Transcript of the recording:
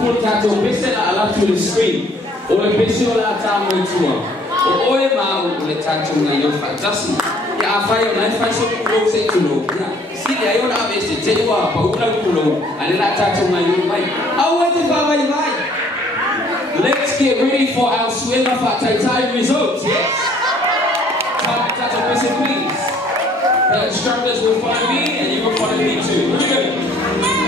pun tato pese la ala tu le screen. O le pese o la ta mo tua. O oe ma o le tato na yo fantasi. Ya afai na fai so ko se tuno. Ya. Si le ayo na vese te wa pa una kulo. Ale la tato na yo mai. Awe te fa vai vai. Let's get ready for our swimmer for time results. Yes. Tato pese please. The instructors will follow me and you will follow me too. Here we go.